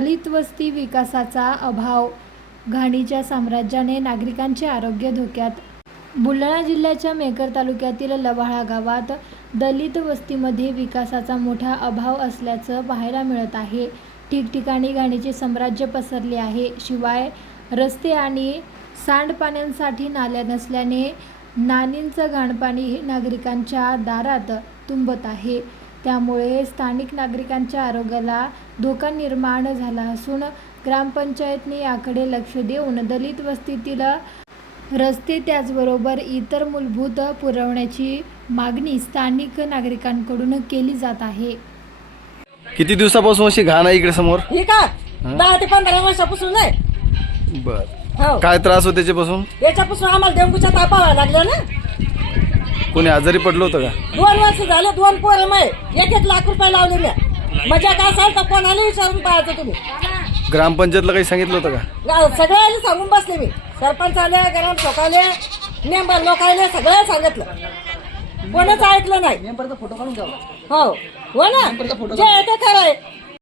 दलित वस्ती विकासाचा अभाव, घाणीच्या साम्राज्याने नागरिकांचे आरोग्य धोक्यात. बुलढाणा जिल्ह्याच्या मेकर तालुक्यातील लवाळा गावात दलित वस्तीमध्ये विकासाचा मोठा अभाव असल्याचं पाहायला मिळत आहे. ठिकठिकाणी घाणीचे साम्राज्य पसरले आहे. शिवाय रस्ते आणि सांडपाण्यासाठी नाल्या नसल्याने नालींचं घाणपाणी नागरिकांच्या दारात तुंबत आहे. त्यामुळे स्थानिक नागरिकांच्या आरोग्याला धोका निर्माण झाला असून ग्रामपंचायतने याकडे लक्ष देऊन दलित वस्तीतील रस्ते त्याचबरोबर इतर मूलभूत पुरवण्याची मागणी स्थानिक नागरिकांकडून केली जात आहे. किती दिवसापासून अशी घाण आहे इकडे समोर? ही का 10 ते 15 वर्षापासून आहे. बर, हो, काय त्रास होते त्याच्यापासून? याच्यापासून आम्हाला डेंग्यूच्या तापा व्हायला लागल्या ना. कोणी आजारी पडलं होतं का? 2 वर्ष झाले, 2 पोरं मग 1-1 लाख रुपये लावले मी. मजा काय असाल तर कोणाला विचारून पाहायचं तुम्ही. ग्रामपंचायतला काही सांगितलं होतं का? सगळ्यांनी सांगून बसले मी. सरपंच आले, ग्राम सोकाले, मेंबर लोकायले सगळं सांगितलं. कोणच ऐकलं नाही. हो हो ना, जे आहे ते खरं आहे.